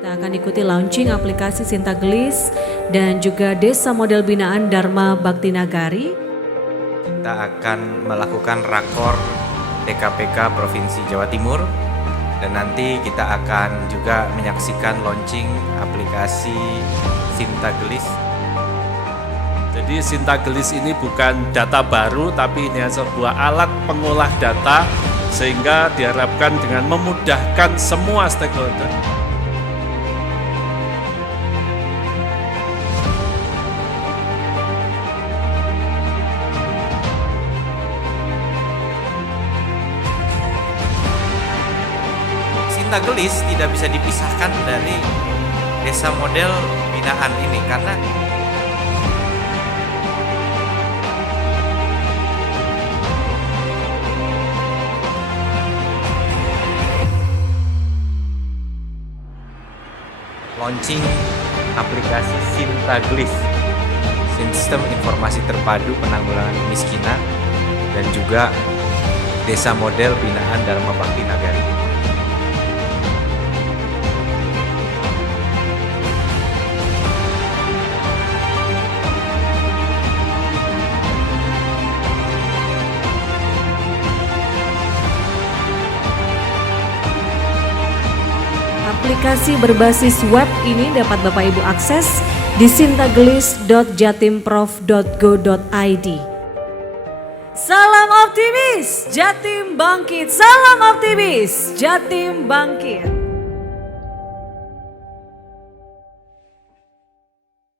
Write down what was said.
Kita akan ikuti launching aplikasi Sintagelis dan juga Desa Model Binaan Dharma Bakti Nagari. Kita akan melakukan rakor DKPK Provinsi Jawa Timur dan nanti kita akan juga menyaksikan launching aplikasi Sintagelis. Jadi Sintagelis ini bukan data baru, tapi ini sebuah alat pengolah data sehingga diharapkan dengan memudahkan semua stakeholder. Sintagelis tidak bisa dipisahkan dari desa model binaan ini karena launching aplikasi Sintagelis, sistem informasi terpadu penanggulangan kemiskinan dan juga desa model binaan Dharma Bakti Nagari. Aplikasi berbasis web ini dapat Bapak Ibu akses di sintagelis.jatimprof.go.id. Salam optimis, Jatim bangkit. Salam optimis, Jatim bangkit.